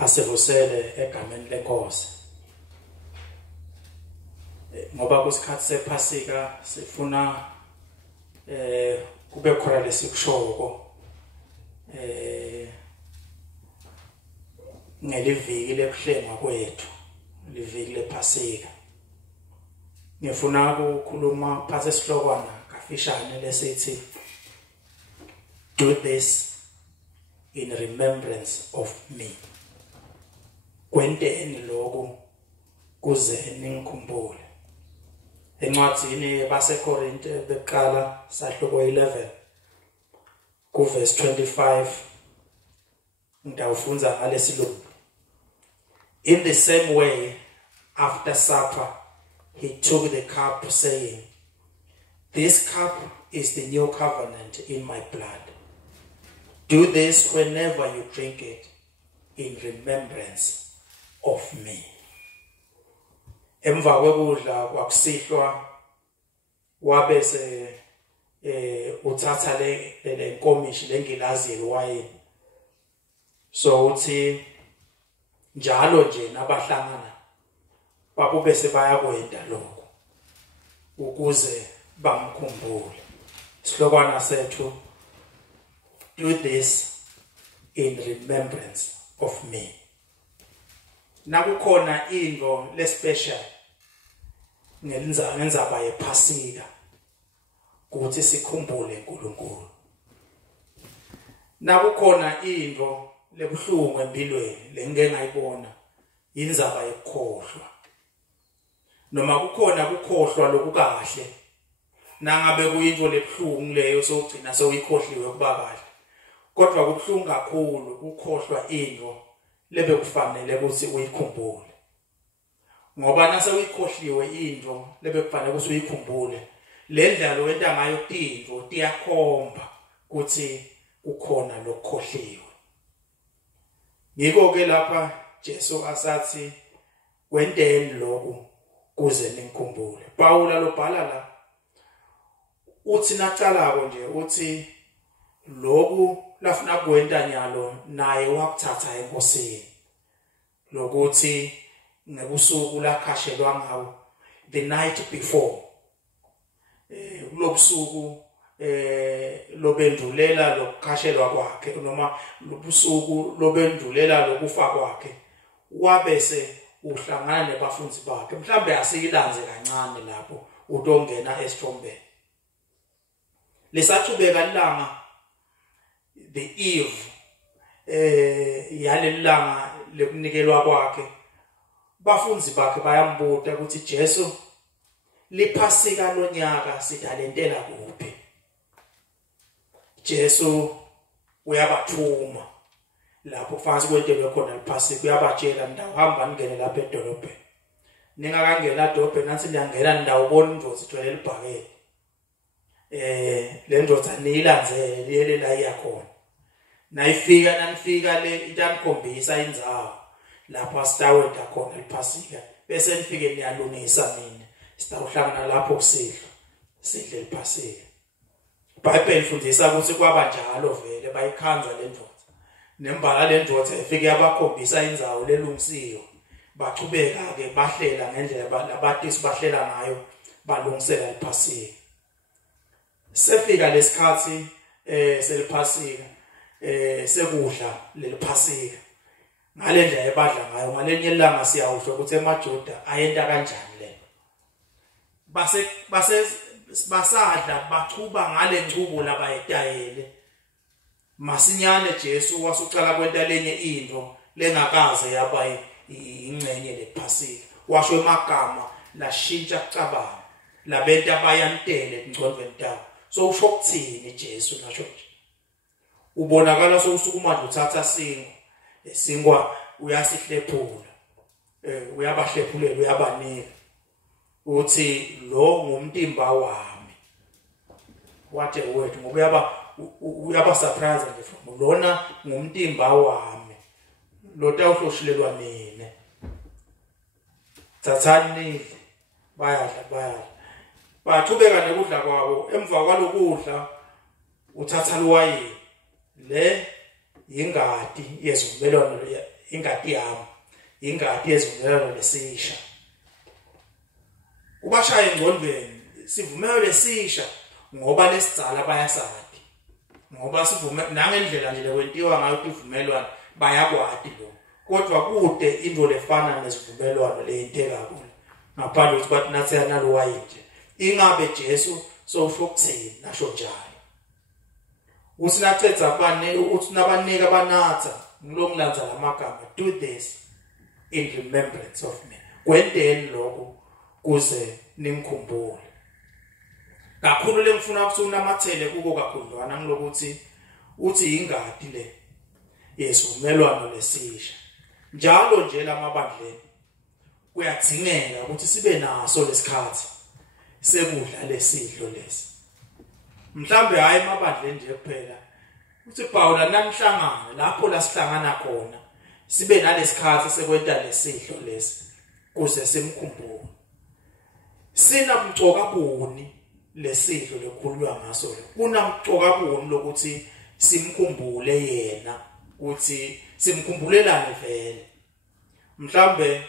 asevusele egameni lenkosi. Ngoba kusikhathi sephasika sifuna kube khona lesikushoko ngeliviki lekuhlengwa kwethu, liviki lephasika. Ngifuna ukukhuluma phansi esihlokwana kafishane lesithi do this in remembrance of me. Kwenteni lokhu kuze ningikhumbule. Encwadini baseKorinte beqala sahloko 11 kuverse 25 ngidawufunza ngalesilungu. In the same way, after supper, he took the cup, saying, "This cup is the new covenant in my blood. Do this whenever you drink it in remembrance of me." Emva kwekudla kwakusihlwa wabese uthatha le nkomishi lengilazi yewayini. So uthi njalo nje nabahlangana babube sebayakwenda lokho ukuze bamkhumbule. Sihlokwana sethu, do this in remembrance of me. Nakukhona into lespecial ngenza yephasika ukuthi sikhumbule uNkulunkulu. Nakukhona into lebuhlungu empilweni lengeke ngayibona inzaba yekukhohlwa. Noma kukhona ukukhohlwa lokukahle nangabe kuyinto lebuhlungu leyo sokugcina sewuyikhohliwe kuba kahle. Kodwa kubuhlungu kakhulu ukukhohlwa into lebe kufanele ukuthi uyikhumbule. Ngoba nase uyikhohliwe into lebe kufanele ukuthi uyikhumbule. Le ndlela wenta ngayo tinto tiyakhomba ukuthi kukhona lokukhohliwe. Ngiko ke lapha Jesu asathi wenteni lokhu kuze ningikhumbule. Paul alobhala la uthi nacalako nje uthi lokhu lafuna kwenta nyalo naye wakuthatha enkosini. Lokuthi ngekusuku lakhashelwa ngawo the night before lobusuku lobendulela lokukhashelwa kwakhe noma lobusuku lobendulela lokufa kwakhe wabese uhlangana nebafundi bakhe. Mhlambe asiyilanze kancane lapho utongena esithombeni. Lesachubeka ilanga the eve yalelanga lekunikelwa kwakhe. Bafundi bakhe bayambuza ukuthi Jesu liphasika lonyaka sidalentela kuphi? Jesu uyabathuma lapho fansi kwentelwe khona liphasika, uyabatshela ndawuhamba ngene lapha edolobheni. Ningakangena edolobheni nansi niyangena ndawubona indlozi ithwele libhakede. Le ndlozi aniyilanzele liyele la iyakhona. Nanifika le itanikhombisa indzawo lapha sitawenda khona liphasika. Bese nifike niyalungisa mina. Sitawuhlangana lapho kusidlo sidle liphasika. iBhayibheli lifundisa ukuthi kwaba njalo vele bayikhanza le ndlozi. Nembala le ndlozi ifike yabakhombisa indzawo lelungisiwe. Bachubeka ke bahlela ngendlela abatisi bahlela ngayo balungisela liphasika. Sefika lesikhathi seliphasika sekudla leliphasika. Ngale ndlela ebadla ngayo ngalenye ilanga siyawusho ukuthi emaJuda ayenta kanjani le. Basadla bachuba ngale nchubo labayitayele. Masinyane Jesu wasucala kwenta lenye into lengakaze yaba ingcenye lephasika. Washo emagama lashintsha kucabanga labenta bayantele engcondweni tabo. So usho ukuthini Jesu nasho nje? Ubonakala sowusukuma nje uthatha singwa uyasihlephula. Uyabahlephulela uyabanika. Uthi lo ngumtimba wami. What a word. Ngoba uyaba surprise nje from lona ngumtimba wami. Lo tawuhloshilelwa mina. Thathani bayadla. Bathubeka nekudla kwabo. Emva kwalokudla uthatha luwayini. Le ingadi yezivumelwano ingadi yami ingadi yezivumelwano lesisha ubashaya engqondweni sivumelwano lesisha ngoba lesidzala bayasathi ngoba sivume nangendlela nje lekwentiwa ngayo ivumelwano bayakwadi lo kodwa kude into lefana nesivumelwano leyinteka kulo ngaphandle ukuthi bathi nathi yanalowayi nje ingabe Jesu sosho ukuthini nasho njalo usinacetha abane uthi nabanika abanatha ngilomlandza lamagama do this in remembrance of me kwenteni lokho kuze nimkhumbule kakhulu lengifuna ukuthi unamathele kuko kakhudlwana ngilokuthi uthi ingadi le yesivumelwano lesisha njalo nje lamabandleni kuyadingeka ukuthi sibe naso lesikhathi sekudla lesidlo lesi mhlambe hayi emabandleni nje kuphela uthi Pawula namhlangano lapho la sihlangana khona sibe nalesikhathi sekwenta lesidlo lesi kuze simkhumbule sinamcoka buni lesidlo lekhulwa ngaso kunamcoka buni lokuthi simkhumbule yena ukuthi simkhumbulelane vele mhlambe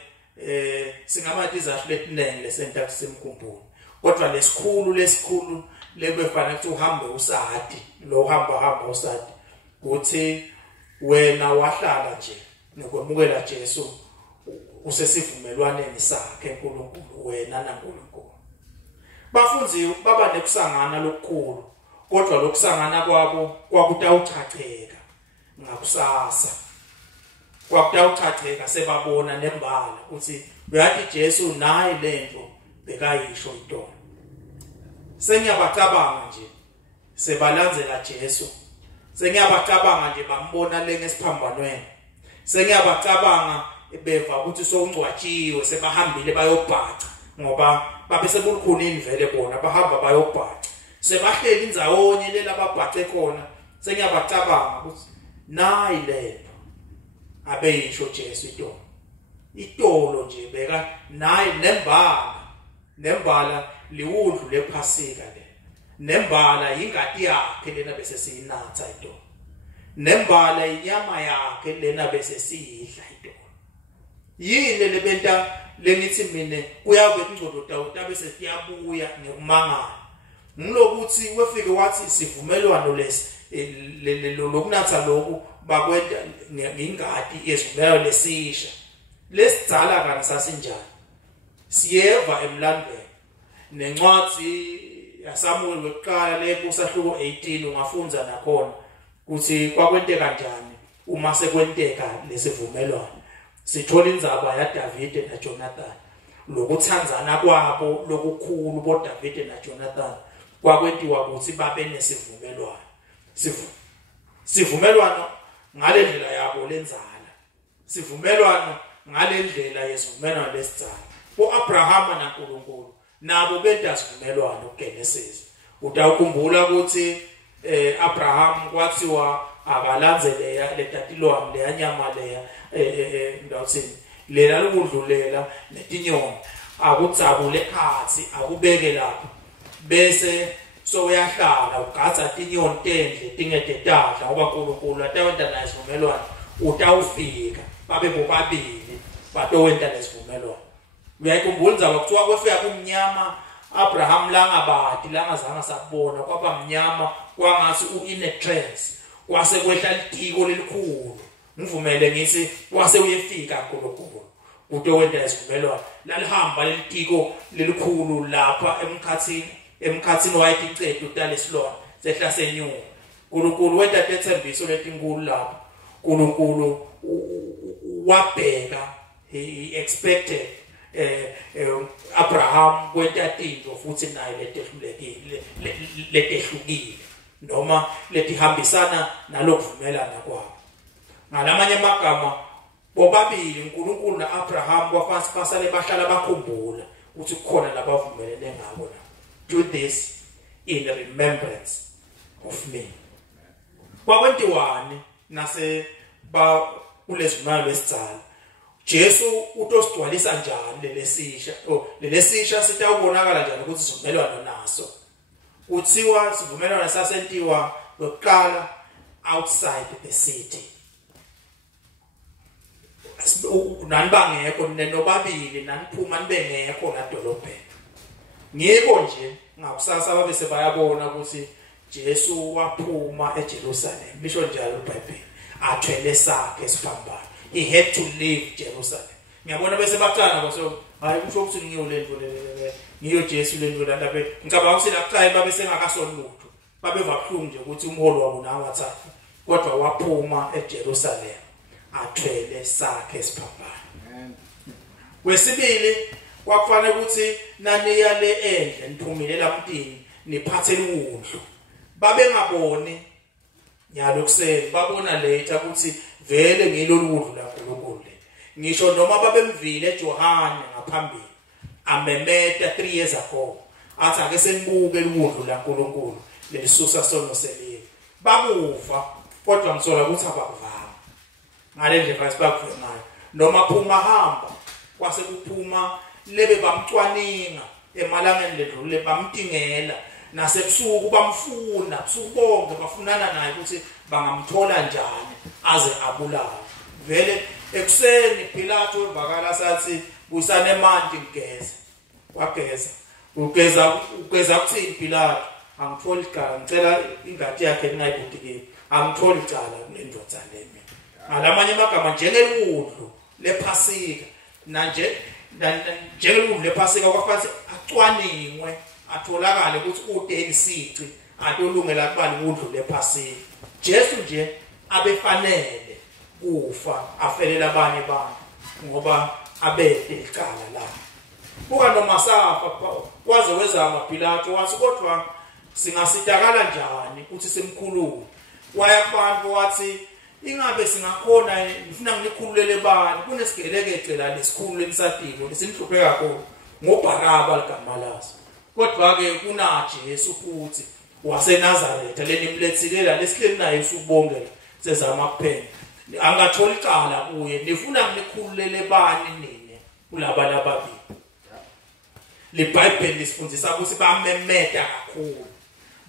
singamathi izasho letinenge lesenta simkhumbule kodwa lesikhulu lebefana ukuthi uhambe usadi lo hamba usadi ukuthi wena wahlala nje nokwemukela Jesu usesivumelwaneni sakhe uNkulunkulu wena naNkulunkulu bafunzi baba nekusangana lokukhulu kodwa lokusangana kwabo kwakutawuchacheka ngakusasa kwakutawuchacheka sebabona nembala ukuthi uyathi Jesu naye lento bekayisho intona sengiyabacabanga nje sebalandzela Jesu sengiyabacabanga nje bambona lengesiphambanweni sengiyabacabanga beva ukuthi sowungcwatshiwe sebahambile bayobhaca ngoba babe sebulukhunini vele bona bahamba bayobhaca sebahleli indzawonye lela babhace khona sengiyabacabanga ukuthi nayi lento abeyisho Jesu itolo nje beka nayi nembala liwudlu lephasika le nembala ingadi yakhe lena bese siyinatha itolo nembala inyama yakhe lena bese siyidla itolo yini lebenta lengithi mina kuyabe ingcondo Dawuda bese siyabuya ngekumangala ngilokuthi wefike wathi sivumelwano lesi lokunatha lokhu bakwenda ngingadi yezivumelwano lesisha lesidzala kana sasinjani siyeva emlandweni nencwadi yaSamuel wekuqala lekusahluko 18 ungafunza nakhona ukuthi kwakwenteka kanjani uma sekwenteka lesivumelwano sithola indzaba yaDavide naJonathan lokuthandzana kwabo lokukhulu boDavide naJonathan kwakwentiwa ukuthi babe nesivumelwano sivumelwano ngalendlela yabo lenzala sivumelwano ngalendlela yesivumelwano lesidzala uAbraham naNkulunkulu nabo benta sivumelwano kuGenesis utawukhumbula ukuthi Abraham kwathiwa akalandzele letatilwami leyanyama leya ngawuthini lela lokudlulela netinyoni akudzabule khathi akubeke lapho bese so uyahlala ugatsa tinyoni tendle tingetetadla ngoba uNkulunkulu atawenta naye isivumelwano utawufika babe bobabili batowenta lesivumelwano uyayikhumbula indzaba kuthiwa kwefika kumnyama Abraham langabadi langazange sakubona kwaba mnyama kwangathi in a trance kwase kwehla litiko lelikhulu ngivumele ngithi kwase uyefika uNkulunkulu utowenta isivumelwano lalihamba lelitiko lelikhulu lapha emkhathini wayeticethe uTalesilona sehla senyuka uNkulunkulu wenta tethembiso letinkulu lapha uNkulunkulu wabheka he expected Abraham kwenta tinto futhi naye letehlukile noma letihambisana nalokuvumelana kwabo ngalamanye amagama bobabili uNkulunkulu naAbraham kwafasi basale bahlala bakhumbula ukuthi kukhona labavumelene ngabo na do this in remembrance of me kwakwentiwani nase ba kulezimali lesitsala Jesu utosigcwalisa njani lelesisha sitawubonakala njani ukuthi sivumelwano naso kuthiwa sivumelwano sasentiwa lokuqala outside the city nani bangekho nobabili naniphuma nibengekho la dolobheni ngiko nje ngakusasa babe sebayabona ukuthi Jesu waphuma eJerusalem bisho njalo iBhayibheli athwele sakhe esiphambano he had to leave Jerusalem ngiyabona bese bacana baso hayi kusho ukuthi ngiyo lento le ngiyo Jesu lento la lapha ngicabanga ukuthi lakuqala babe sengakasona lutho babe vabuhlungu nje ukuthi umholo wabo nawo wathatha kodwa waphuma eJerusalem athwele sakhe esiphambano wesibili kwakufanele ukuthi naniya le endle niphumile lamtini niphathele ukudla babengaboni nyalo kuseni babona later ukuthi vele ngilolu kudla laNkulunkulu ngisho noma babemvile eJohane ngaphambili amemeta 3 years ago athi ake senibuke ukudla laNkulunkulu lelisusa sono seliwe bakuva kodwa msola ukuthi abakuvanga ngale nje base bakuvela ngayo noma phuma hamba kwase kuphuma lebe bamcwaninga emalangeni ledlule bamtingela nasebusuku bamfuna busuku bonke bafunana naye ukuthi bangamthola njani aze abulawe vele ekuseni Pilato wevakala sathi buyisane emanti ngigeze wageza ugeza kuthini Pilato angitholi igala ngicela ingadi yakhe engayibudikile angitholi icala kunendoda lemi ngalamanye amagama njengeludlu lephasika njengeludlu lephasika kwafanele acwaningwe atholakale ukuthi ude enisici atolungela kubani udlu lephasika Jesu nje abefanele kufa afelela abanye abantu ngoba abede icala la buka noma safa waze wezama Pilato wathi kodwa singasidakala njani ukuthi simkhulule waya kubantu wathi ingabe singakhona ngifuna ngilikhululele bani kunesigelekece la lesikhulu emsadiko lesimhluphe kakhulu ngoBaraba ligama laso kodwa ke kuna Jesu futhi waseNazaretha lenimlethilela lesihleli naye usubongela sezama kuphela angatholi icala kuye nifuna ngilikhululele bani nini kulaba lababili leBhayibheli lisifundisa ukuthi bamemeta kakhulu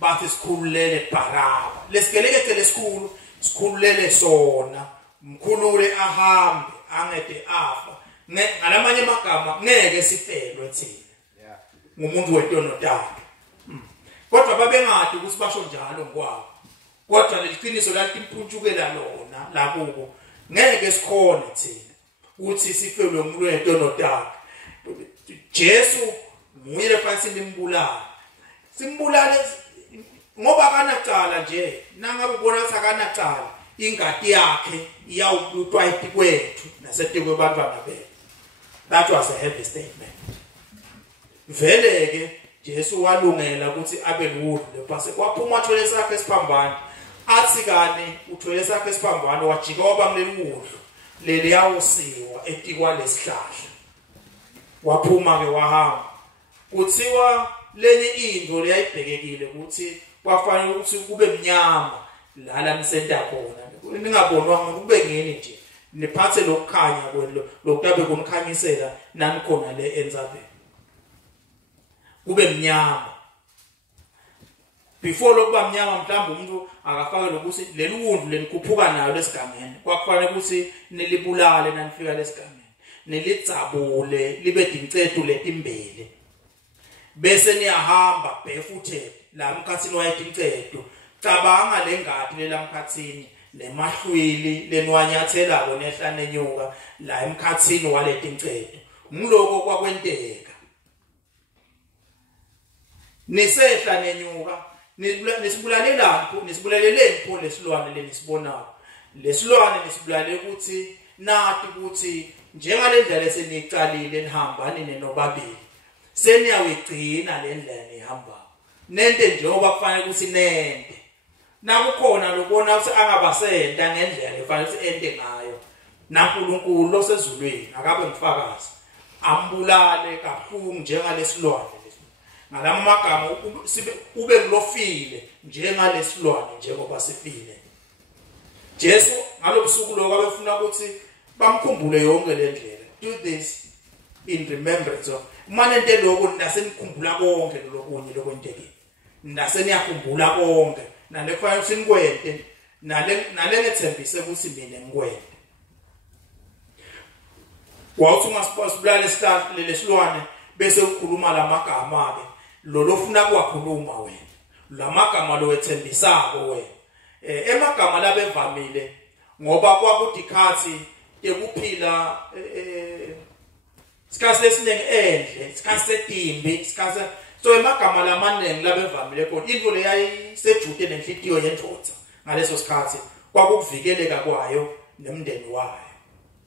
bathi sikhululele Baraba lesigelekece lesikhulu sikhululele sona mkhulule ahambe angede afa ngalamanye amagama ngeke sifelwe thina ngumuntu wentono takhe kodwa babengadi ukuthi basho njalo ngokwabo kodwa leliqiniso lalimpuntsukela lona lakubo ngeke sikhone thina ukuthi sifelwe ngumuntu wentono takhe Jesu nguyile fanele simbulale simbulale ngoba kanacala nje nangabe ubona ukuthi akanacala ingadi yakhe iyawuhlutwa etikwethu nasetikwe bantwana bethu that was a heavy statement vele ke Jesu walungela ukuthi abe ludlu lephase kwaphuma athwele sakhe esiphambano athi kani uthwele sakhe esiphambano wajika wabamlela ukudla leli yawusiwa etikwa lesihlahla waphuma ke wahamba kuthiwa lenye into leyayibhekekile ukuthi kwafanele ukuthi kube mnyama la msenta khona ningabonwa ngokube ngini nje niphathe lokukhanya kwelo lokutabe kumkhanyisela nani khona le enzabeni kube mnyama before lokuba mnyama mhlawumbe umuntu akafake lokuthi leli wundlu lenikhuphuka nayo lesigameni kwakufanele ukuthi nilibulale nanifika lesigameni nilidzabule libe dincedu letimbele bese niyahamba barefooted la mkhathini wayedincedo cabanga lengadi lelamkhathini lemahlwili lenwanyathelako nehla nenyuka la emkhathini waledincedo ngiloko kwakwenteka nisehla nenyuka nisibulaleleni pho lesilwane lenisibonayo lesilwane nisibulale ukuthi nathi ukuthi njengalendlela senicalile nihambani nenobabili seniyawigcina le ndlela nihamba nende njengoba kufanele ukuthi nende nakukhona lokubona ukuthi angabasenta ngendlela efanele ukuthi ende ngayo naNkulunkulu losezulwini akabe ngifakazi ambulale kabuhlungu njengalesilwane ngalamagama ube ngilofile njengalesilwane njengoba sifile Jesu ngalobusuku lokho abefuna ukuthi bamkhumbule yonke le ndlela do this in remembrance of manje into lokho ndasenikhumbula konke lokunye lokwenteke ndaseniyakhumbula konke nale kufanele ukuthi nikwente nale ngethembise ukuthi mina ngikwente Wawuthi ungasibulala isihlahla lesilwane bese ukhuluma lamagama ke lo lofuna kwakhuluma wena lamagama lo wethembisako wena emagama labevamile ngoba kwakudikhathi ekuphila sikhathi lesiningi endle sikhathi sedimbi sikhathi so emagama lamaningi labevamile kodwa into le yayisejute nenhlitiyo yendoda ngaleso sikhathi kwakuvikeleka kwayo nemndeni wayo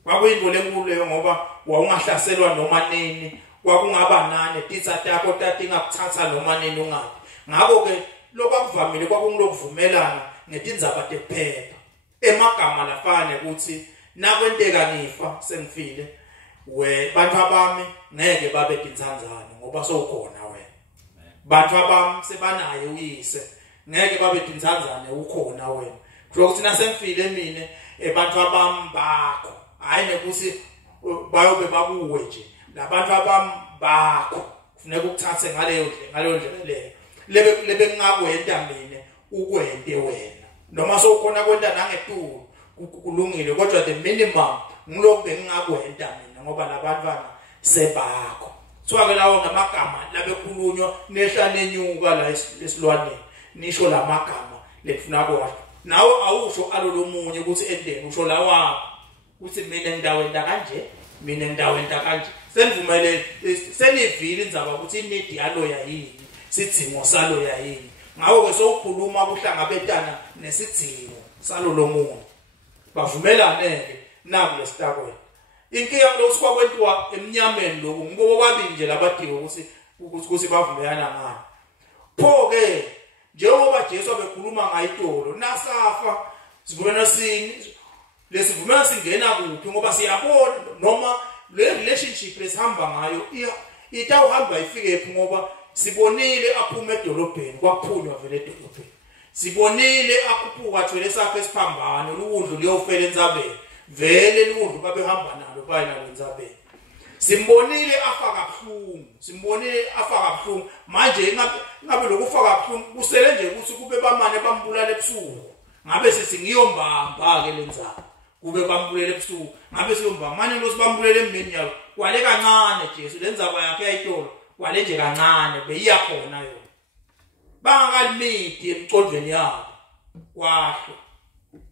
kwakuyinto lenkulu leyo ngoba wawungahlaselwa noma nini kwakungaba nane titsa takho tati ngakuthatha noma nini ungathi ngakho ke lokuvamile kwakungilokuvumelana ngetindzaba tephepha emagama lafane ukuthi nakwenteka ngifa sengifile we bantu abami ngeke babe tintsandzane ngoba sowukhona wena bantu abami sebanaye uyise ngeke babe tintsandzane ukhona wena ukuthi nasengifile mina bantu abami bakho hayi nekuthi bayobe babuwe nje labantu abami bakho kufuneka ukuthathe ngaleyo ndlela lebe ngingakwenta mina ukwente wena noma sowukhona kwenta nangetulu kulungile kodwa the minimum ngilokho bengingakwenta mina ngoba labantwana sebakho so ke lawo ngamagama labekhulunywa nehla nenyuka la esilwaneni nisho lamagama lekufuna kwakho nawe awusho alolomunye ukuthi endeni usho la wakho uthi mina ngidawenta kanje mina ngidawenta kanje senivumele senivile indzaba ukuthi inid yaloya yini sidingo saloya yini ngawo ke sowukhuluma kuhlangabetana nesidingo salolomunye bavumelane ke naku lesitakweni inkinga lo sikwakwentiwa eminyameni lokhu ngoba kwabili nje labadingo ukuthi bavumelana ngani pho ke njengoba Jesu abekhuluma ngayitolo nasafa sivumela lesivumela singena kuphi ngoba siyabona noma le relationship lesihamba ngayo itawuhamba ifike phi ngoba sibonile aphuma edolobheni kwaphunywa vele edolobheni sibonile akhuphuka athwele sakhe esiphambano ukudlu liyofela enzabeni vele ukudlu babehamba nalo bayinalo enzabeni simbonile afaka kabuhlungu manje ngabe lokufaka kabuhlungu kusele nje ukuthi kube bamane bambulala ebusuku ngabe sithi ngiyombamba ke lenzaba kube bambulele ebusuku ngabe siyombamba manje lo sibambulele emini yawo kwale kancane Jesu lenzaba yakhe yayitolo kwale nje kancane beyiyakhona yona bangakalimithi emcondweni yabo kwahlo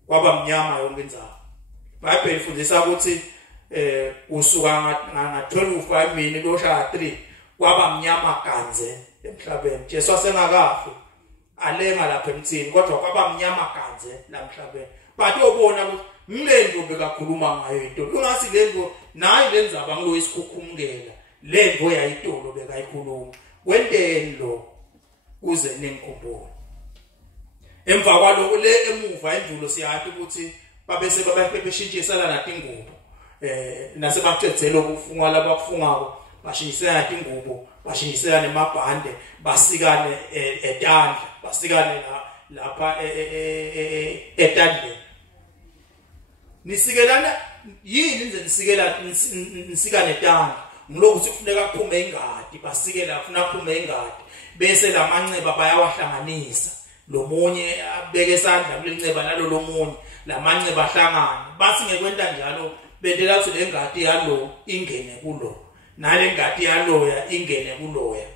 kwaba mnyama yonke indzaba iBhayibheli ifundisa ukuthi usuka nga-12 emini kuyoshaya 3 kwaba mnyama ganze emhlabeni Jesu wasengakafi alenga lapha emthini kodwa kwaba mnyama ganze la emhlabeni but ubona ukuthi ngilento bekakhuluma ngayo into ungathi lento nayi lenzaba ngilo isikhukhumukela lento yayitolo bekayikhuluma wendeni lo uze nengikhumbule emva kwaloko le emuva endulo siyathi ukuthi babese babeshintshisa nathi ingubo nasebaqedzela ukufunga labafungako bashintshisana nathi ingubo bashintshisana nemabhande basikane etandla basikane lapha etandleni nisikelana yini nje nisikane etandla ngilokuthi kufuneka kuphume ingadi basikela kufuna kuphume ingadi bese lamanceba bayawahlanganisa lomunye abeke isandla kulenceba nalo lomunye lamanceba ahlangana bathi ngekwenta njalo bendela ukuthi lengadi yalo ingene kulo nale ngadi yaloya ingene kuloya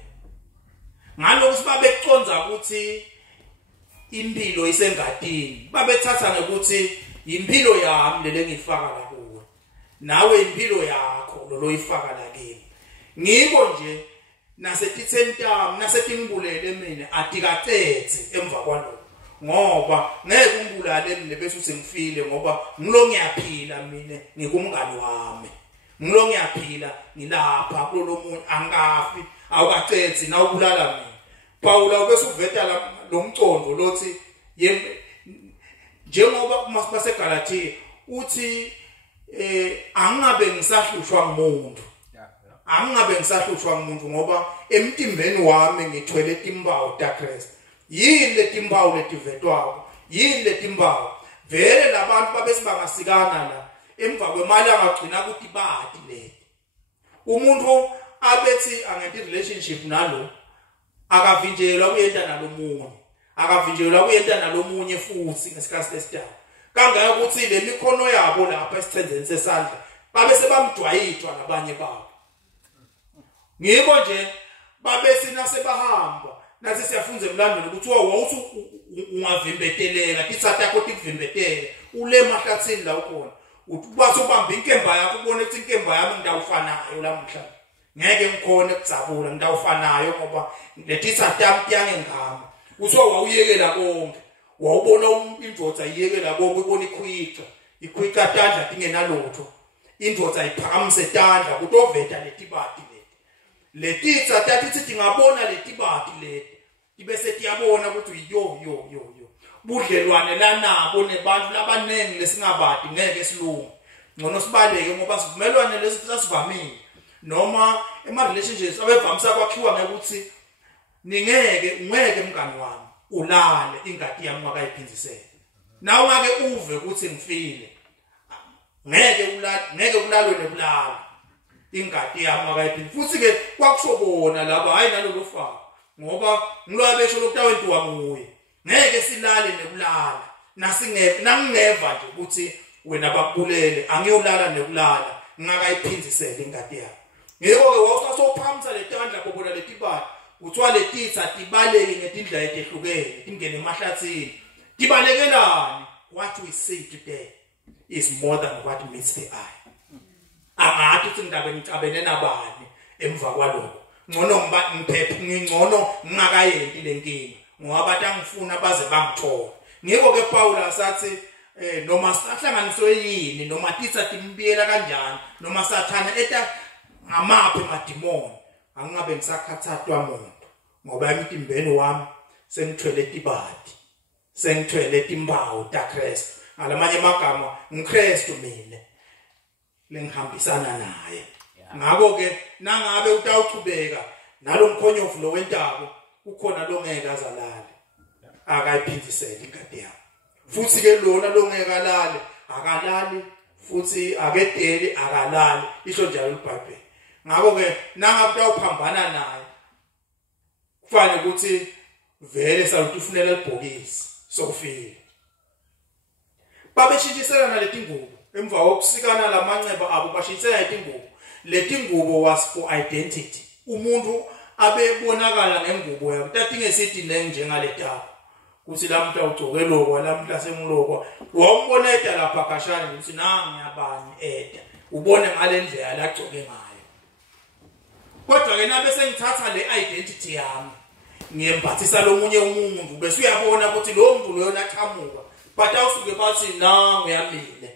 ngalokho sibabeconza ukuthi impilo isengadini babethatha ngokuthi impilo yami le ngifaka la kuwe nawe impilo yakho lo loyifaka la kimi ngiko nje nasetithentami nasetingibulele mina atikathethe emva kwalokho ngoba ngeke ungibulale mina bese uthi ngifile ngoba ngilo ngiyaphila mina ngikumngani wami ngilo ngiyaphila ngilapha kulo muntu angafi awukacethe na ubulala mina Paula bese uveta lo mcondo lothi njengoba maseGalatia uthi angabe ngisahlushwa ngumuntu angabe ngisahlushwa ngumuntu ngoba emtimbeni wami ngithwele timpawu taKristu yini letimpawu letivetwako yini letimpawu vele labantu babesibangasikana la emva kwemali angagcina ukuthi bathi leti umuntu abethi angenti relationship nalo akavinjelwa kuyenta nalomunye akavinjelwa kuyenta nalomunye futhi ngesikhathi lesithathu kangaka ukuthi le mikhono yabo lapha esithenzeni sesandla babe sebamjwayitwa nabanye babo. Ngikho nje babe sina sebahamba nathi siyafunza emlandweni ukuthi wawuthi ungavimbeteleka tithatha yakho tikuvimbetele ule mahlathini la ukhona uthi bathi ubamba inkemba yakho ubone ukuthi inkemba yami ngidawufanayo lamhla ngeke ngikhona ukudzabula ngidawufanayo ngoba letithatha yami ngengama uthi wawuyekela konke wawubona indvodza iyekela konke ubona ikhwika tandla tingenalutho indvodza iphakamise tandla kutoveta letibati letitsa tathi tingabona letibati leti ibese tiyabona ukuthi yo budlelwane lanabo nebantu labanengi lesingabadi ngeke silungu ngcono sibaleke ngoba sivumelwane lesi sasivamile noma ema relationships abevamisa kwakhiwa ngekuthi ungeke mngani wami ulale ingadi yami ngakayiphindisele nawe ungake uve ukuthi ngifile ngeke ulalwe nebulala ingadi yami akayiphindi futhi ke kwakushobona laba hayi nalolu faka ngoba ngilwabesho lokutawentiwa nguye ngeke silale nebulala nangingeva nje ukuthi wena bakubulele angiyolala nebulala ngakayiphindisele ingadi yami ngeke wawusasophamisa letandla bobona letibali uthiwa letitsa tibaleke ngetindlela etehlukene tingene emahlathini tibalekelani what we see today is more than what meets the eye. Angathi ukuthi ngicabene nabani emva kwalokho ngcono ngiphephe ngingcono ngingakayenti lenkingi ngoba abantu angifuna baze bangithola ngiko ke Paul asathi noma sahlanganiswe yini noma titsa timbiyela kanjani noma sathana eta ngamaphi amadimoni angabe ngisakhathathwa umuntu ngoba emtimbeni wami sengithwele tibati sengithwele timbawu taKristu ngalamanye amagama ngikristu mina lengihambisana naye ngakho ke nangabe utawuchubeka nalomkhonyovu lo wentabo ukhona lo ngeke azalale akayiphindisele ingadi yakhe futhi ke lona lo ngeke alale akalali futhi akedeli akalali isho njalo iBhayibheli ngakho ke nangabe utawuphambana naye kufanele ukuthi vele salutufunela ibhokisi sokufika babeshintshisela naleti ngubo emva kokusikana lamanxeba abo bashintsela leti ngubo leti ngubo was for identity umuntu abebonakala ngengubo yakhe tatingesithi nenjengaletapha kuthi lamhla ugcoke lokho lamhla sengilokho wawubona eda lapha kashana ukuthi nangi yabani eda ubone ngalendlela lagcoke ngayo kodwa ke nabe sengithatha le identity yami ngiyembathisa lomunye umuntu bese uyabona ukuthi lo muntu loyo laqhamuka but awusuke bathi nangu yamile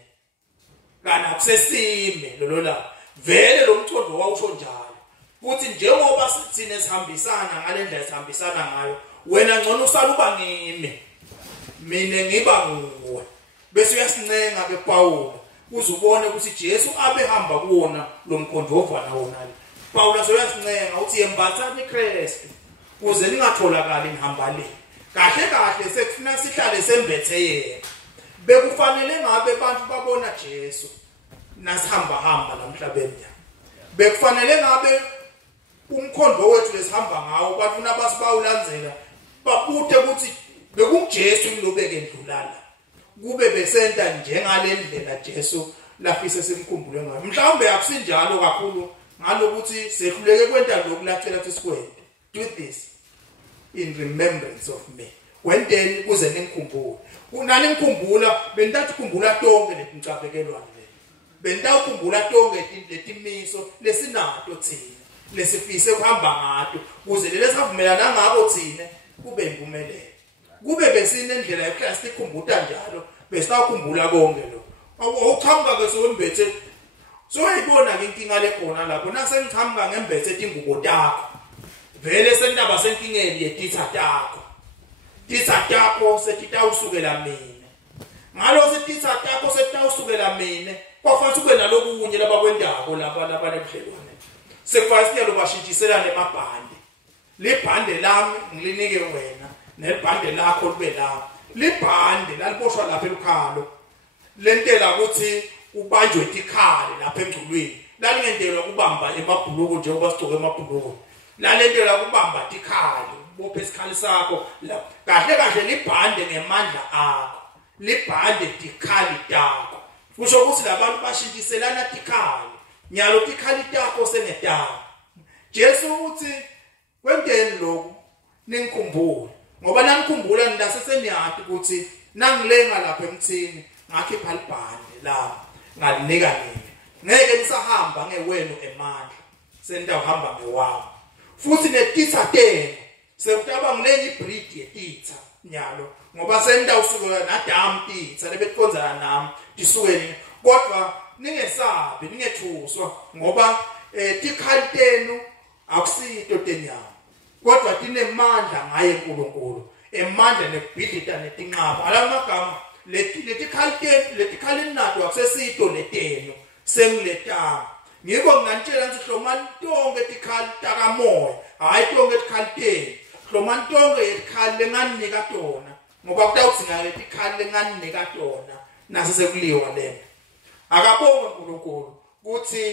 kana kusesime lolo la vele lo mthondo wawusho njalo futhi njengoba sithine sihambisana ngalendlela sihambisana ngayo wena ngcono usaluba ngime mina ngiba nguwe bese uyasincenga ke Paul uzubone ukuthi Jesu abehamba kuwona lo mkhondovana wona Paul asoyasincenga uthi yembathani iKristu kuze ningatholakali ngihamba le kahle sekufuna sihlale sembethe yena bekufanele ngabe abantu babona Jesu nasihamba namhlabeni bekufanele ngabe umkhondo wethu lesihamba ngawo bafuna basibawulandzela babuthe ukuthi bekunguJesu ngilobeke endlulala kube besenta njengalendlela Jesu lafise simkhumbule ngayo mhlawumbe akusinjalo kakhulu ngalokuthi sehluleke kwenta lokulacela ukuthi sikwente do this in remembrance of me when then kuze ningikhumbule unani ngikhumbula bendathi khumbula tonke letincabekelwane bentawukhumbula tonke letimiso lesinato thina lesifise kuhamba ngato kuze lesavumelana ngabo thina kube impumelelo kube besine indlela yeKristu ikhumbuta njalo besawukhumbula konke lo awuchamuka ke sombethe soyibona ke inkinga lekhona lapho nasengichamuka ngembethe ingubo takho vele sendaba senkingeni yetitha takho setitawusukela mina ngalo setitha takho setitawusukela mina kwafanele ube nalokunye labakwendako lapha nebudlelwane sekufanele lo bashintshisela nemabhande libhande lami ngilinike wena nebhande lakho libe lapha libhande laliboshwa lapha elukhalo lentela ukuthi ubanjwe tikhali lapha emgculweni lalingendelwa kubamba emabhuluku njengoba sigcoke emabhuluku lalentela kubamba tikhali bophe isikhali sakho kahle libhande ngemandla akho libhande tikhali takho kusho ukuthi labantu bashintshiselana tikhali nyalo tikhali takho sengetaka Jesu uthi kwenteni lokho ningikhumbule ngoba nangikhumbula nilaseseniyadi ukuthi nangilenga lapha emthini ngakhipha libhande la ngalinika nini ngeke nisahamba ngewenu emandla sendawuhamba ngewami futhi netitha tenu sekutaba ngilenye ibreed yetitha nyalo ngoba sendawusuka nadam titha lebetkonzana nami tisukeni kodwa ningesabi ningethuswa ngoba tikhali tenu akusito tenyama kodwa tinemandla ngaye uNkulunkulu emandla nekubhidlita netinqaba alamagama letikhali nato akusesito letenu sengiletanga ngiko nginantshela ngithi hlomani tonke tikhali takamoya hayi tonke tikhali tenu hlomani tonke tikhali lenganinika tona ngoba kutawudzinga letikhali lenganinika tona nase sekuliwa lento akabonge uNkulunkulu ukuthi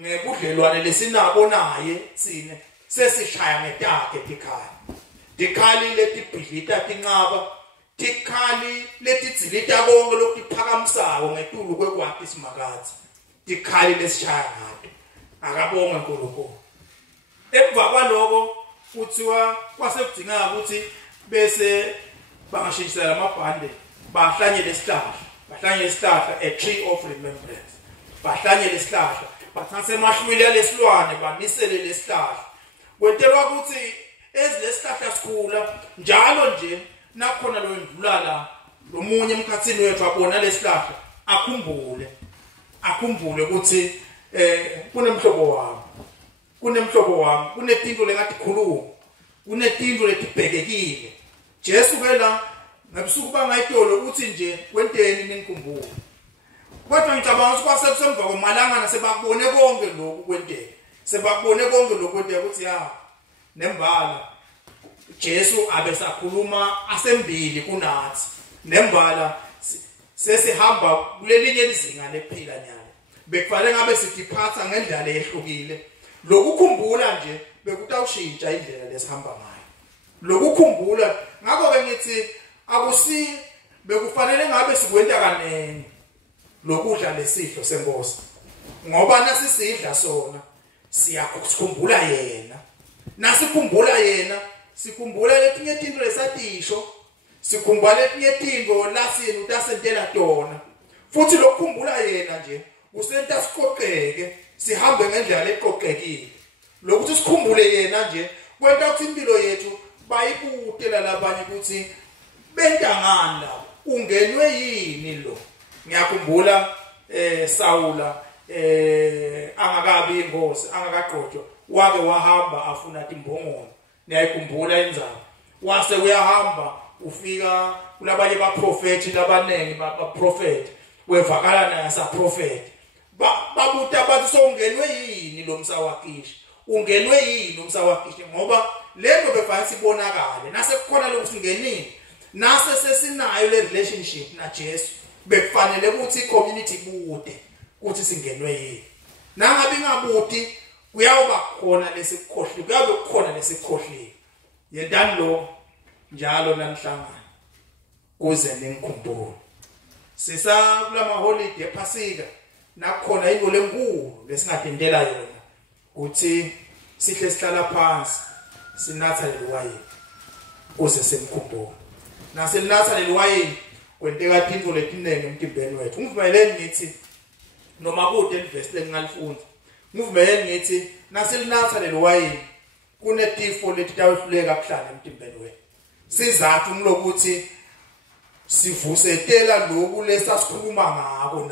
ngekudlelwane lesinabo naye sine sesishaya ngetakhe tikhali letibhidlita tinqaba tikhali letidzilita konke lokuphakamisako ngetulu kwekwakhe isimakazi tikhali lesishaya ngato akabonge uNkulunkulu emva kwaloko kuthiwa kwasekudingeka ukuthi bese bangashintshisela amabhande bahlanyele isihlahla a tree of remembrance bahlanyele isihlahla bathathe emahlwili yalesilwane banisele lesihlahla kwentelwa ukuthi ezilesihlahla sikhula njalo nje nakhona lo ndlulala lomunye emkhathini wethu abona lesihlahla akhumbule ukuthi kunemhlobo wami kunetinto lengathi khuluma kunetinto letibhekekile Jesu phela ngabusuku bangayitolo uthi nje kwenteni ningikhumbule kodwa ngicabanga ukuthi kwasesemva komalangana sebakubone konke lokhu kwenteni ukuthi nembala Jesu abesakhuluma asembili kunathi nembala sesihamba kulelinye izinga lephila nyalo bekufanele ngabe sitiphatha ngendlela ehlukile lokukhumbula nje bekutawushintsha indlela lesihamba ngayo lokukhumbula ngakho ke ngithi akusi bekufanele ngabe sikwenta kanene lokudla lesidlo senkosi ngoba nasisidla sona siyakukhumbula yena nasikhumbula yena sikhumbula letinye izinto lesatisho sikhumbula letinye izinto lasini utasentela tona futhi lokukhumbula yena nje usenta siqoqeke sihambe ngendlela eqoqekile lokuthi sikhumbule yena nje kwenta ukuthi impilo yethu bayibutela labanye ukuthi bentangani la ungenwe yini lo ngiyakhumbula Sawula angakabi ingozi angakaqotshwa wake wahamba afuna timbongono niyayikhumbula inzalo wase uyahamba ufika kulabanye baprofeti labanengi baprofeti wevakala naye saprofeti babuta bathi songenwe yini lo msawakishi ungenwe yini umsawakishi ngoba lento befanele sibonakale nase kukhona lokusingenini nase sesinayo le relationship na Jesu bekufanele ukuthi community bude ukuthi singenwe yini nangabe ngabuti kuyawoba khona lesikhohli kuyabe kukhona lesikhohli yendani lo njalo namhlangana kuze ningikhumbule kulama holiday ephasika nakhona into lenkulu lesingadendela yona ukuthi sihle sihlala phansi sinatha leliwayini kuze simkhumbule naselinatha leliwayini kwenteka into letinenge emtimbeni wethu ngivumeleni ngithi noma kude invest engalifunza ngivumeleni ngithi naselinatha leliwayini kunetifo letitawuhluleka kuhlala emtimbeni wethu sizathu ngilokuthi sivusetela lokhu lesasikhuluma ngako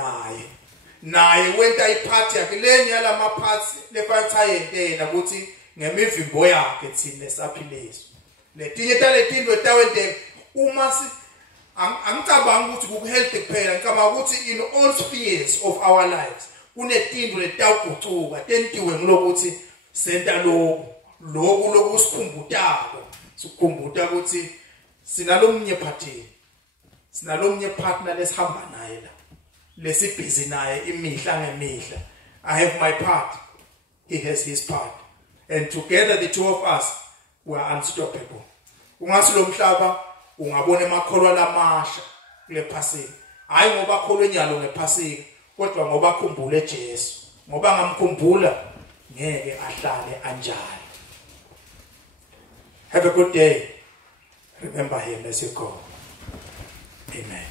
naye wenta iphathi yakhe lenye yalama parts lefanthayentena ukuthi ngemivimbo yakhe thina esaphilizwe letinye taletinto etawente uma angicabanga ukuthi kuhealth kuphela ngicabanga ukuthi in all spheres of our lives kunetinto letawugucuka tentiwe ngilokuthi senta lokhu sikhumbuta ukuthi sinalomnye partner lesihamba naye la lesibhizi naye imihla ngemihla I have my part he has his part and together the two of us we are unstoppable ungasi lo mhlaba ungabona emakholwa lamasha kule phasika hayi ngoba akholwe nyalo ngephasika kodwa ngoba akhumbule Jesu, ngoba ngamkhumbula ngeke ahlale anjalo. Have a good day. Remember him as you go. Amen.